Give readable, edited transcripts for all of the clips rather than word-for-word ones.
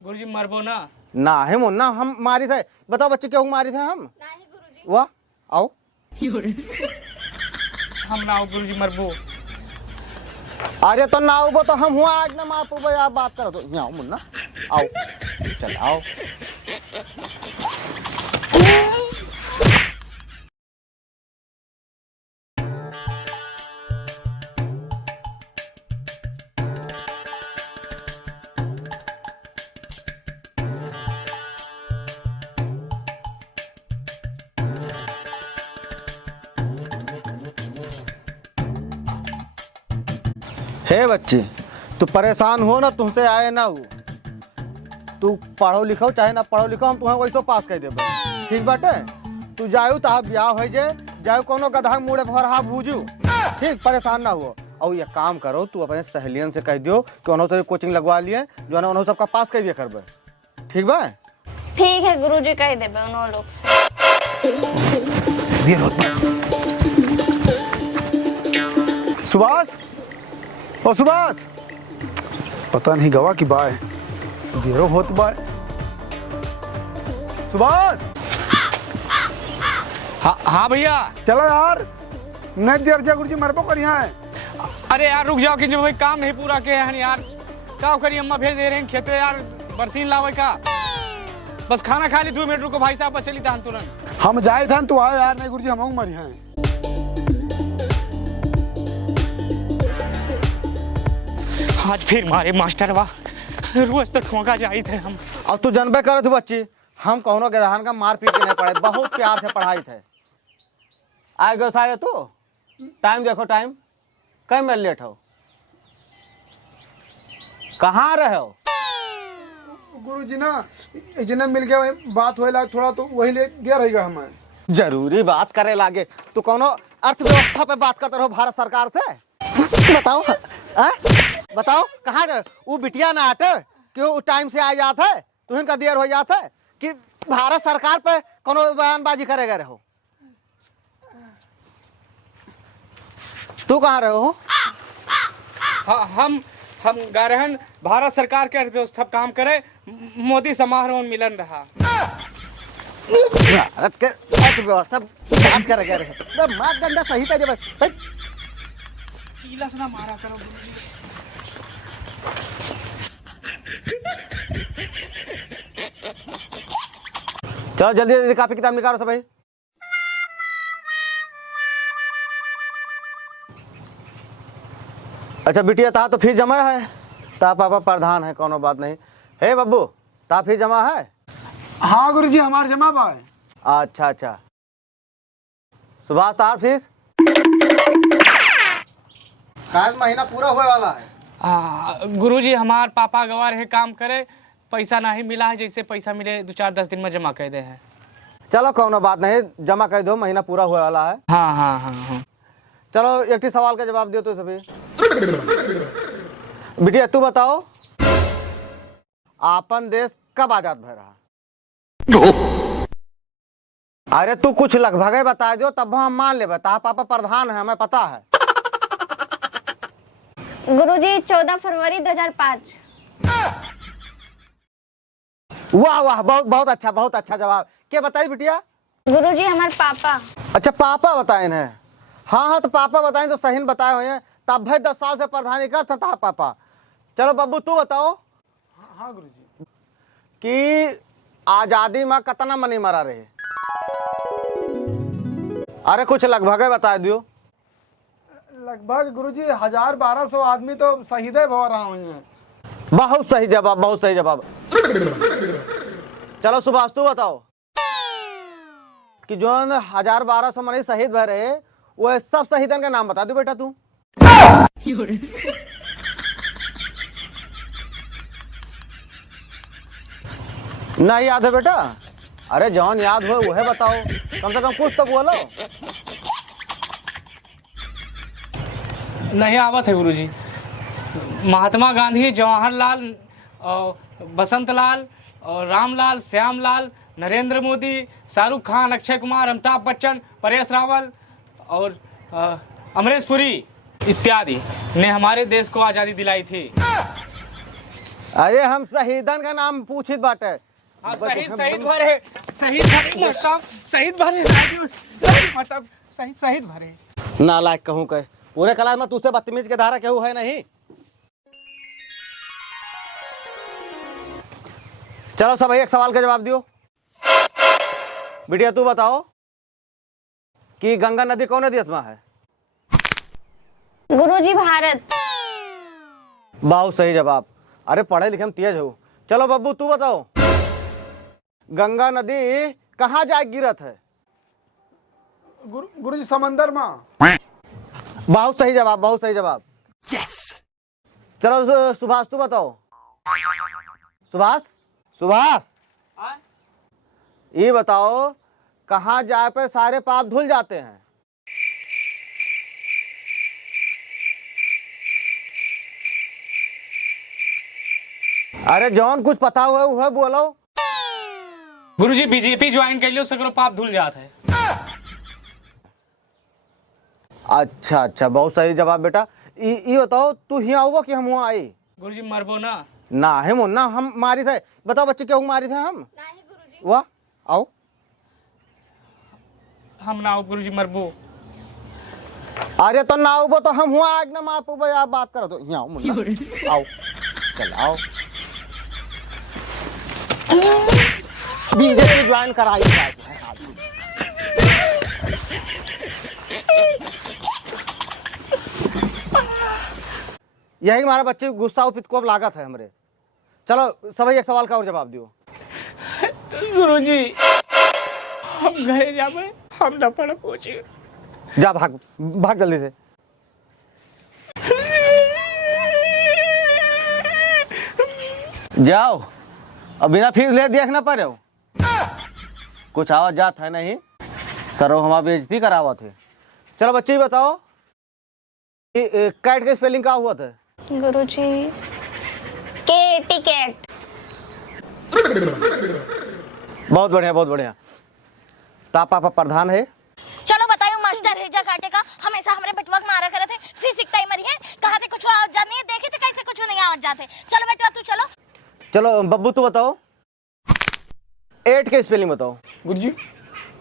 गुरुजी मरबो ना ना है मुन्ना हम मारी थे। बताओ बच्चे क्यों मारी थे हम? नहीं गुरुजी। वाह आओ। हम ना गुरुजी मरबो। अरे तो ना आओ तो हम हुआ आज ना मापो भाई आप बात करो तो यहाँ आओ मुन्ना आओ चल आओ। हे बच्चे तू परेशान हो ना तुमसे आए ना हो। तू पढ़ो लिखो चाहे ना पढ़ो लिखो हम तुम्हें वैसो पास कर देबे ठीक बाटे। तू जायू तो ब्याह हो जाए कोनो गधा मुड़े भर भूजू ठीक परेशान ना हो। और ये काम करो तू अपने सहेलियन से कह दियो कि उन्होंने से कोचिंग लगवा लिए जो है उन्होंने सबका पास कर दिया करबे ठीक बा। ठीक है गुरुजी कह देबे उन लोग से। सुभाष ओ सुभाष पता नहीं गवा की बाय देरो होत बाय। सुभाष हाँ भैया चलो यार नहीं देर जा गुरुजी मरबो कर यहाँ है। अरे यार रुक जाओ कि जो भाई काम नहीं पूरा किए हैं यार। क्या करिए अम्मा भेज दे रहे हैं खेते यार बरसीन लावे का। बस खाना खा ली 2 मिनट रुको भाई साहब बस चली था तुरंत। हम जाए थे तू आए यार नहीं गुरुजी हम मर हैं। आज फिर मारे मास्टर वाह रोज तो ठोंका जाई थे हम। अब तू जानबे करे तू बच्ची हम कौनो के दहान का मार पीट के नहीं पढ़े बहुत प्यार से पढ़ाई थे। आए गो सारे तू टाइम देखो टाइम कई मिनट लेट हो कहाँ रहे हो? गुरुजी ना जिन्हें मिल गया बात होए लाग थोड़ा तो वही ले दिया रहेगा हमें। जरूरी बात करे लागे तू कौनो अर्थव्यवस्था पे बात करते रहो भारत सरकार से। बताओ आ? बताओ कहाँ जा वो बिटिया ना आटे क्यों टाइम से आ जाता है तुम का देर हो जाता है कि भारत सरकार पे कोनो बयानबाजी करेगा रहो। तू कहाँ रहे हो? हाँ हम गा रहे हैं भारत सरकार के अर्थव्यवस्था काम करे मोदी समारोह में मिलन रहा। भारत के अर्थव्यवस्था बात करेगा रहे मार डंडा सही पे दे बस कीला से ना मारा करो। चलो जल्दी जल्दी कापी किताब निकालो सब भाई। अच्छा बिटिया ता तो फीस जमा है ता पापा प्रधान है कोनो बात नहीं। हे बब्बू ता फीस जमा है? हाँ गुरुजी हमार जमा बा है। अच्छा अच्छा सुभाष तार फीस काल महीना पूरा हुए वाला है। गुरुजी हमार पापा गवार है काम करे पैसा नहीं मिला है जैसे पैसा मिले 2-4-10 दिन में जमा कर दे हैं। चलो कोनो बात नहीं जमा कर दो महीना पूरा हुए वाला है। हाँ हाँ हाँ हाँ चलो एक ही सवाल का जवाब दियो तो सभी। बिटिया तू बताओ आपन देश कब आजाद भय रहा? अरे तू कुछ लगभग बता दो तब हम मान ले बता पापा प्रधान है हमें पता है। गुरुजी 14 फरवरी 2005। वाह वाह बहुत अच्छा जवाब। क्या बताई बिटिया? गुरुजी हमारे पापा। अच्छा पापा बताए हैं। हाँ तो पापा बताएं तो सही बताए हुए हैं तब भाई 10 साल से प्रधानी का था पापा। चलो बब्बू तू बताओ। हाँ गुरुजी कि आजादी में कितना मनी मरा रहे? अरे कुछ लगभग बता दियो। लगभग गुरुजी 1000-1200 आदमी तो शहीद हो रहा हूँ। बहुत सही जवाब। चलो सुभाष तू बताओ कि जो 1000-1200 मनी शहीद भय रहे वो सब शहीदन का नाम बता दो बेटा तू। नहीं याद है बेटा? अरे जौन याद हो वह बताओ कम से कम कुछ तो बोलो। नहीं आवत है गुरुजी। महात्मा गांधी जवाहरलाल बसंत लाल और रामलाल श्यामलाल नरेंद्र मोदी शाहरुख खान अक्षय कुमार अमिताभ बच्चन परेश रावल और अमरीश पुरी इत्यादि ने हमारे देश को आज़ादी दिलाई थी। अरे हम शहीदन का नाम पूछित बाटे। हाँ, शहीद भरे, शहीद भरे मतलब शहीद भरे मतलब शहीद भरे। नालायक कहूँ कह, पूरे क्लास में तुझसे बदतमीज के धारा केहू है नहीं। चलो सब एक सवाल का जवाब दियो। बिटिया तू बताओ कि गंगा नदी कौन देश में है? गुरुजी भारत। बहुत सही जवाब। अरे पढ़े लिखे में तेज हो। चलो बब्बू तू बताओ, गंगा नदी कहाँ जा गिरत है? गुरुजी समंदर में। बहुत सही जवाब, बहुत सही जवाब। चलो सुभाष तू बताओ। सुभाष ये बताओ, कहाँ जाए पे सारे पाप धुल जाते हैं? अरे जौन कुछ पता हुआ है वह बोलो। गुरुजी बीजेपी ज्वाइन कर लियो, सगरो पाप धुल जात है। अच्छा अच्छा, बहुत सही जवाब बेटा। ये बताओ तू ही आओगे कि हम वहाँ आई? गुरुजी मरबो ना। ना है मुन्ना, हम मारी थे। बताओ बच्चे क्यों मारी थे हम? नहीं गुरुजी। वाह आओ। हम ना गुरुजी मरबो। अरे तो ना आओ तो हम हुआ आज ना माप आप बात करो तो यहाँ आओ मुन्ना, आओ चल आओ। बीजेपी ज्वाइन कराई यही हमारा बच्चे गुस्सा उपित को लागत है हमरे। चलो सभी एक सवाल का और जवाब दियो। गुरुजी हम घरे जाबे, हम न पढ़ पहुंचे। जा भाग भाग जल्दी से। जाओ, अब बिना फीस ले देखना पड़े हो। कुछ आवाज जात है नहीं, सरो हमारा बेइज्जती करावा थे। चलो बच्चे ही बताओ, कैट के स्पेलिंग क्या हुआ था? गुरुजी के टिकट। बहुत बढ़िया बहुत बढ़िया। पापा प्रधान है। चलो बताओ मास्टर रेजा काटे का हमेशा हमरे बटवा के मारा करे थे, फिजिक्स टाइमर है कहा थे कुछ आवाज जात नहीं है, देखे थे कैसे कुछ नहीं आवाज जाते। चलो बेटा तू चलो। चलो बब्बू तू बताओ, 8 के स्पेलिंग बताओ। गुरुजी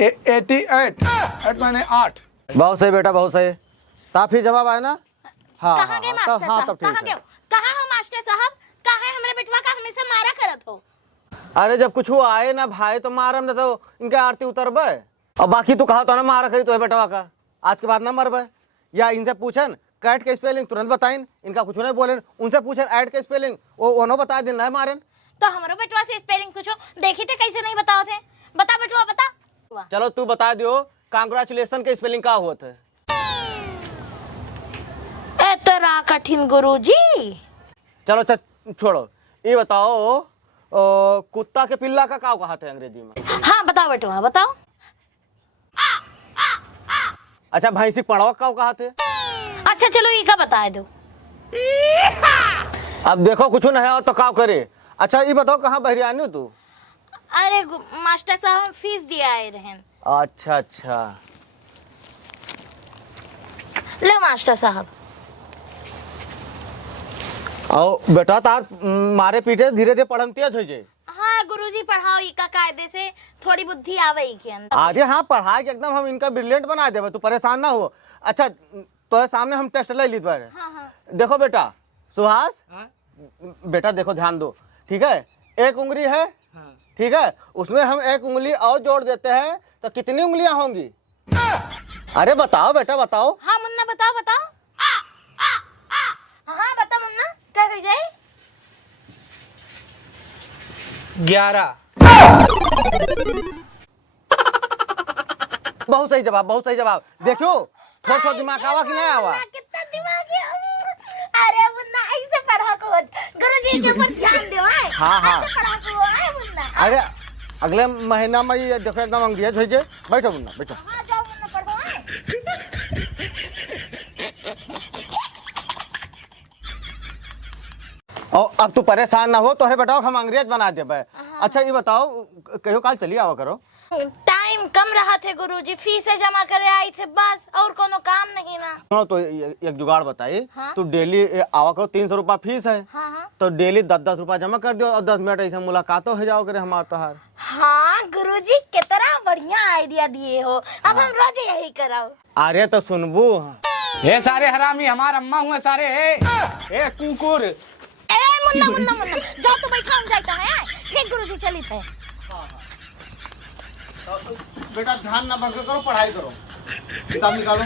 88 8 माने 8। बहुत सही बेटा बहुत सही। ताफी जवाब आया ना? हाँ कहाँ गए मास्टर हाँ साहब? तब कहाँ ठीक गए? है। कहाँ हो मास्टर साहब? कहाँ है हमरे बटवा का हमेशा मारा करत हो? अरे जब कुछ आए ना भाई तो मारम ना तो इनके आरती उतरबे। और बाकी तू कहा तो ना मारा करी तो है बेटवा का, आज के बाद ना मरबे। या इनसे पूछन कैट के स्पेलिंग तुरंत बताइन, इनका कुछ नहीं बोले। उनसे पूछन ऐड के स्पेलिंग वो बता दिन ना मारन। तो हमरो बटवा से स्पेलिंग पूछो, देखी थे कैसे नहीं बताओ थे। बता बटवा बता। चलो तू बता दियो, कांग्रेचुलेशन के स्पेलिंग क्या हुआ था? इतना कठिन गुरुजी। चलो चल छोड़ो, ये बताओ कुत्ता के पिल्ला का क्या कहा थे अंग्रेजी में? हाँ बताओ बटवा बताओ। अच्छा भैंसी पड़वा का कहा थे? अच्छा चलो ये का बता दो। अब देखो कुछ नहीं हो तो क्या करे। अच्छा ये बताओ कहाँ बहरियानी हो तू? अरे मास्टर साहब हम फीस दिया आए रहन। अच्छा अच्छा। ले मास्टर साहब। आओ बेटा तार मारे पीटे धीरे धीरे पढ़म तेज हो जाए। हाँ गुरुजी पढ़ाओ इका कायदे से, थोड़ी बुद्धि आवे ही के अंदर। आगे हाँ पढ़ा के एकदम हम इनका ब्रिलियंट बना देवे, तू परेशान ना हो। अच्छा तो सामने हम टेस्ट ले ली बारे। हाँ हाँ। देखो बेटा सुहास, हाँ? बेटा देखो ध्यान दो, ठीक है? एक उंगली है, हाँ। ठीक है? उसमें हम एक उंगली और जोड़ देते हैं तो कितनी उंगलियां होंगी? अरे बताओ बेटा बताओ। हाँ मुन्ना बताओ बताओ। हाँ बता मुन्ना क्या कह जाए? 11। बहुत सही जवाब बहुत सही जवाब। देखो थोड़ा थोड़ा दिमाग आवा कि नहीं आवा? कितना दिमाग है। अरे मुन्ना ऐसे पढ़ा को गुरुजी के ऊपर ध्यान दो। हाँ हाँ। ऐसे पढ़ा को है मुन्ना। अरे अगले महीना में ये देखो एकदम अंग्रेज हो जाए। बैठो मुन्ना बैठो। हाँ जाओ मुन्ना पढ़ो। और अब तू परेशान ना हो, तोहरे बताओ हम अंग्रेज बना दे। अच्छा ये बताओ कहो काल चली आवा करो। टाइम कम रहा थे गुरुजी, फीस जमा करे आई थे बस, और कोनो काम नहीं ना। सुनो तो एक जुगाड़ बताई। हाँ? तू डेली आवा करो, 300 रुपया फीस है, हाँ हाँ तो डेली 10-10 रुपया जमा कर दियो और 10 मिनट ऐसे मुलाकातों हो जाओ करे हमार तोहार। हाँ गुरुजी, कितना बढ़िया आइडिया दिए हो, अब हम रोज यही कराओ। अरे तो सुनबू, हे सारे हरामी हमार अम्मा हुए सारे, हे कुकुर। ए मुन्ना मुन्ना मुन्ना, जाओ तो बैठा हम जाता है। ठीक गुरुजी, चली थे। बेटा ध्यान ना भंग करो, पढ़ाई करो, किताब निकालो।